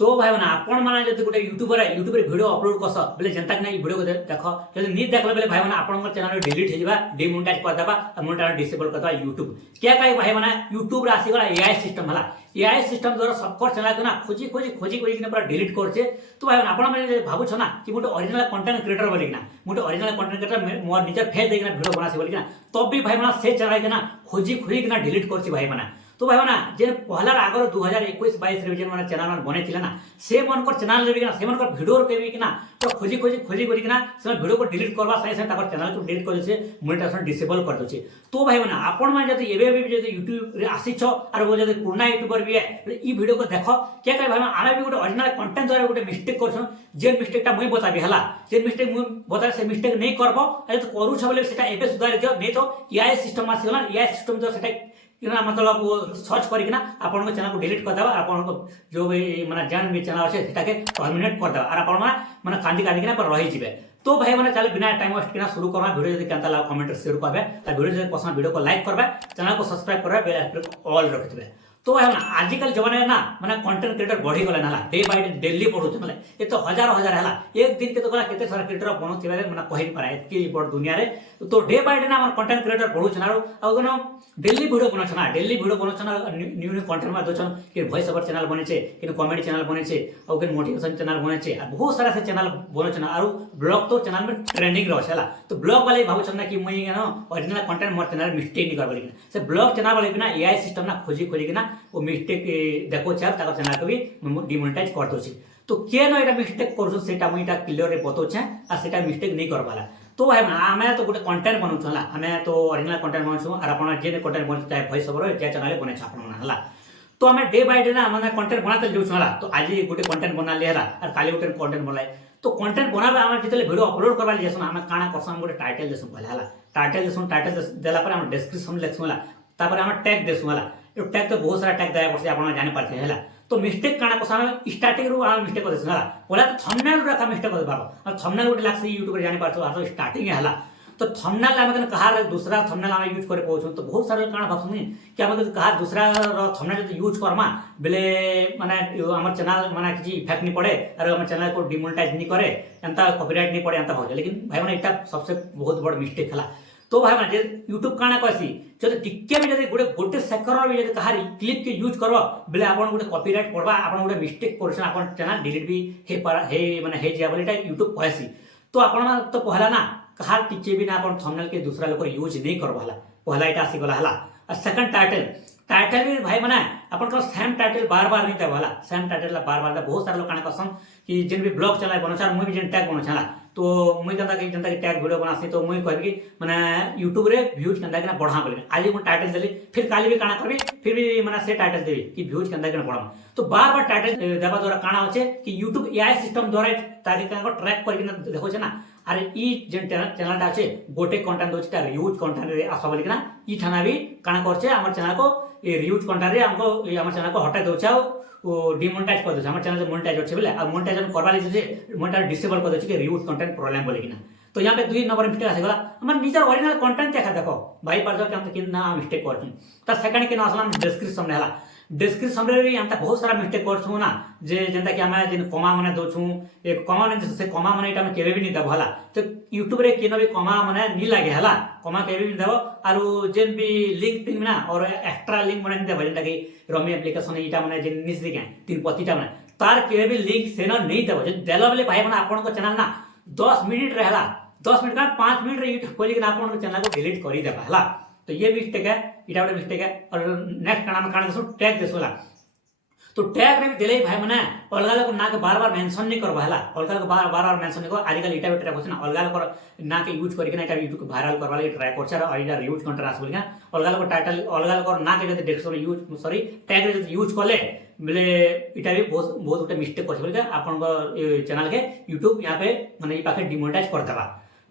तो भाई मैंने आपण मैंने जब गोटे यूट्यूबर वीडियो अपलोड करस बोले जनता कि वीडियो को देख जब नहीं देखल बोले भाई मैंने आपन चैनल डिलीट हो डिमोनेटाइज करदेबा मोनेटाइज डिसेबल करदेबा यूट्यूब क्या कहीं भाई मैंने यूट्यूब रे आसीगला एआई सिस्टम है एआई सिस्टम द्वारा सबकर चैनल को ना खोजी खोजी खोजी खोजी पूरा डिलीट करछे। तो भाई आपण मैंने भावुछ ना कि गोटे ओरिजिनल कंटेंट क्रिएटर बोलिकिना गोटे ओरिजिनल कंटेंट क्रिएटर मोर निजर फेस देकिना वीडियो बनासी बोलिकिना तब भी भाई मैंने से चैनल के ना खोजी खोजी किना डिलीट करछि भाई मैंने। तो भाई ना जे पहला आगर 2021-22 रिविजन माने चैनल मन बने थिले ना से मनकर चैनल लेबि ना से मनकर वीडियो केबि कि ना तो खोजी खोजी खोजी करी कि ना से वीडियो को डिलीट करबा सही सही ताकर चैनल को डिलीट कर से मोनेटाइजेशन डिसेबल कर दोछे। तो भाई ना आपण माने जदी एबे एबे जदी यूट्यूब रे आसी छ और वो जदी पुराना यूट्यूबर भी है ई वीडियो को देखो क्या कहे भाई आमे भी गोटे ओरिजिनल कंटेंट द्वारा गोटे मिस्टेक करछन जे मिस्टेकटा मुई बताबी हला जे मिस्टेक मुई बता से मिस्टेक नहीं करबो अरे तो करू छ बोले सेटा एबे सुधार दियो नहीं तो एआई सिस्टम आसीगला एआई सिस्टम जो सेटा कि मतलब वो सर्च करना आपन चैनल को डिलीट करदेवा आपन जो भी मैंने जन भी चैनल अच्छे से टर्मिनेट करदेवा और आप मैंने कांदी कांदी रही जाए। तो भाई मैंने चले बिना टाइम वेस्ट किना शुरू करवा वीडियो जब केनता लगा कमेंट शेयर करबे और वीडियो जब पसंद वीडियो को लाइक करबे चैनल को सब्सक्राइब करबे बेल आइकन को ऑल रखिबे। तो भाई ना आजिकल जमाना ना मैंने कंटेंट क्रिएटर बढ़ी गले ना डे बाय डे डेली बढ़ुछ ना ये तो हजार हजार है एक दिन के तो गला केते सारा क्रिएटर बनौथिबे मैंने कहि पारा एतकी बड़ दुनिया रे। तो डे बाय डे ना हमर कंटेंट क्रिएटर बढ़ुछ ना और डेली वीडियो बनछ ना डेली वीडियो बनछ ना न्यू न्यू कंटेंट में दोछन कि वॉइस ओवर चैनल बने छे कि कॉमेडी चैनल बने छे और कि मोटिवेशन चैनल बने छे और बहुत सारा से चैनल बने ना और ब्लॉग तो चैनल में ट्रेंडिंग रहछ हला। तो ब्लॉग वाले भाबुछ ना कि मुई न ओरिजिनल कंटेंट मोर चैनल मिस्टेक नहीं करबे लेकिन से ब्लॉग चैनल वाले बिना एआई सिस्टम ना खोजी खोजी कि ना वो मिस्टेक देखो चार ताकर चैनल को भी डिमोनेटाइज कर दोछी। तो के न एटा मिस्टेक करछु सेटा मुई एटा क्लियर रे बतोछे आ सेटा मिस्टेक नहीं करबाला। तो भाई आमे तो गोटे कंटेंट बनौछु हला आमे तो ओरिजिनल कंटेंट बनौछु और आपण जे कंटेंट बनौछु चाहे वॉइस ओवर जे चैनल बने छ आपण हला। तो आमे डे बाय डे ना माने कंटेंट बनाते जाउछु हला। तो आज गोटे कंटेंट बना ले हला और काली गोटे कंटेंट बनाले तो कंटेंट बनाबे आमे जितले वीडियो अपलोड करबा ले जेसन आमे काना करसम गोटे टाइटल देसु पहले हला टाइटल देला पर आमे डिस्क्रिप्शन लेखसु हला तापर आमे टैग देसु हला यो टैग तो बहुत सारा टैग दया पड़से आपण जानि पारथे हला। तो मिस्टेक काना कोसा स्टार्टिंग रू आ मिस्टेक कर देसु हला बोला थंबनेल रा का मिस्टेक कर बाबा और थंबनेल गोटे लाक्स यूट्यूब रे जानि पारथो आ स्टार्टिंग हला। तो थंबनेल आमे कहार दूसरा थंबनेल आमे यूज करे पहुंचो तो बहुत सारा काना भाबसनी कि आमे कहार दूसरा थंबनेल जब यूज करमा बेले माने हमर चैनल माने किछि इफेक्ट नहीं पड़े और हमर चैनल को डिमोनेटाइज नहीं करे एंता कॉपीराइट नहीं पड़े एंता हो जाए। लेकिन भाई माने एटा सबसे बहुत बड़ मिस्टेक हला। तो भाई माने यूट्यूब काना कहसी जब टिके भी जब गोटे सेकंड भी जब कहार क्लिप के यूज करबो बेले आपन गोटे कॉपीराइट पड़बा आपन गोटे मिस्टेक करछन आपन चैनल डिलीट भी हे माने हे जिया बोले एटा यूट्यूब कहसी। तो आपन तो पहला ना कहार टिके भी ना आपन थंबनेल के दूसरा लोग यूज नहीं करबा हला पहला एटा आसी गला हला। और सेकंड टाइटल भी भाई माने अपन को सेम टाइटल बार-बार नहीं देवाला सेम टाइटल बार-बार बहुत सारा लोग काना कसम कि जिन भी ब्लॉग चलाय बनछार मुई भी जन टैग बनछाला तो मुई जनता के टैग वीडियो बनासी तो मुई कहबी कि माने यूट्यूब रे व्यूज केनता के बढ़ा बोले आज मु टाइटल देली फिर काली भी काना करबी फिर भी माने से टाइटल देबी कि व्यूज केनता के बढ़ा। तो बार-बार टाइटल देबा द्वारा काना होचे कि यूट्यूब एआई सिस्टम द्वारा ताकि का ट्रैक करके देखो छै ना अरे ई जेन चैनल टा छे गोटे कंटेंट दोछि तार यूज कंटेंट रे आसा बोली ना ई थाना भी काना करछे हमर चैनल को ए यूज कंटेंट रे हमको हमर चैनल को हटा दोछा वो डिमोनेटाइज कर दोछे हमर चैनल से मोनेटाइज होछे बोले अब मोनेटाइजेशन करबा ले जे मोनेटाइज डिसेबल कर दोछे कि यूज कंटेंट प्रॉब्लम बोले कि ना। तो यहाँ पे 2 नंबर मिस्टेक आसे गला हमर निजर ओरिजिनल कंटेंट देखा देखो भाई पर जो हम कितना मिस्टेक करछु। त सेकंड के ना असला डिस्क्रिप्शन में हला डिस्क्रिप्शन रे भी अंता बहुत सारा मिस्टेक करछु ना जे जेंता कि हमें जिन कमा माने दोछु एक कमा माने से कमा माने एटा में केबे भी नहीं दब हला। तो यूट्यूब रे केनो भी कमा माने नहीं लागे हला कमा केबे भी देबो और जेन भी लिंक पिन ना और एक्स्ट्रा लिंक माने देबो जेंता कि रमी एप्लीकेशन एटा माने जे निस दिके तीन पतिटा माने तार केबे भी लिंक से ना नहीं देबो जे देला बेले भाई माने आपन को चैनल ना 10 मिनिट रहला 10 मिनिट का 5 मिनिट रे यूट्यूब खोली के आपन को चैनल को डिलीट करी देबा हला। तो ये मिस्टेक है इटा वाला मिस्टेक है। और नेक्स्ट काना में काना देसो टैग देसोला तो टैग रे भी देले भाई माने अलगा लोग ना के बार-बार मेंशन नहीं करबा हला अलगा लोग बार-बार मेंशन नहीं कर आजकल इटा भी ट्रैक होछ ना अलगा लोग ना के यूज करके ना एटा यूट्यूब को वायरल करबा ले ट्राई करछ और इटा यूज कंटेंट आस बोलिका अलगा लोग टाइटल अलगा लोग ना के जदि डिस्क्रिप्शन यूज सॉरी टैग रे जदि यूज करले बोले इटा भी बहुत गोटे मिस्टेक करछ बोलिका आपन चैनल के यूट्यूब यहां पे माने ई पाखे डिमोनेटाइज कर देबा।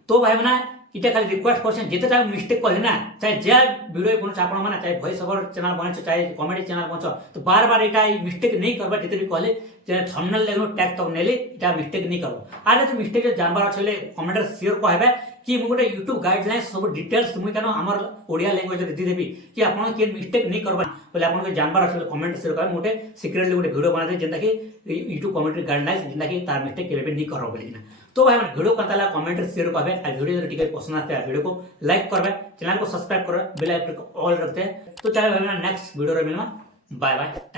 तो भाई माने इटा खाली रिक्वेस्ट करछन जेते टाइम मिस्टेक करले ना चाहे जे वीडियो बनछ आपण माने चाहे वॉइस ओवर चैनल बनछ चाहे कॉमेडी चैनल बनछ तो बार-बार इटा मिस्टेक नहीं करबा जेते भी कहले जे थंबनेल लेनो टैग तो नेले इटा मिस्टेक नहीं करबो। आरे तो मिस्टेक जानबार छले कमेंट रे शेयर कहबे कि मु गोटे यूट्यूब गाइडलाइंस सब डिटेल्स मुई कनो हमर ओडिया लैंग्वेज रे दी देबी कि आपण के मिस्टेक नहीं करबा बोले आपको जानवर अच्छे कमेंट शेयर कर मोटे सिक्रेटली गोटे वीडियो बना जेनता कि यूट्यूब कमेंट्री गाइडलाइंस जेनता कि तार मिस्टेक केबे नहीं करो बोली ना। तो भाई मैंने वीडियो करता है कमेंट शेयर करबे और वीडियो टिके पसंद आते हैं वीडियो को लाइक करबे, चैनल को सब्सक्राइब करबे, बेल आइकन को ऑल रखते हैं। तो चलो भाई मैंने नेक्स्ट वीडियो रे मिलना, बाय बाय।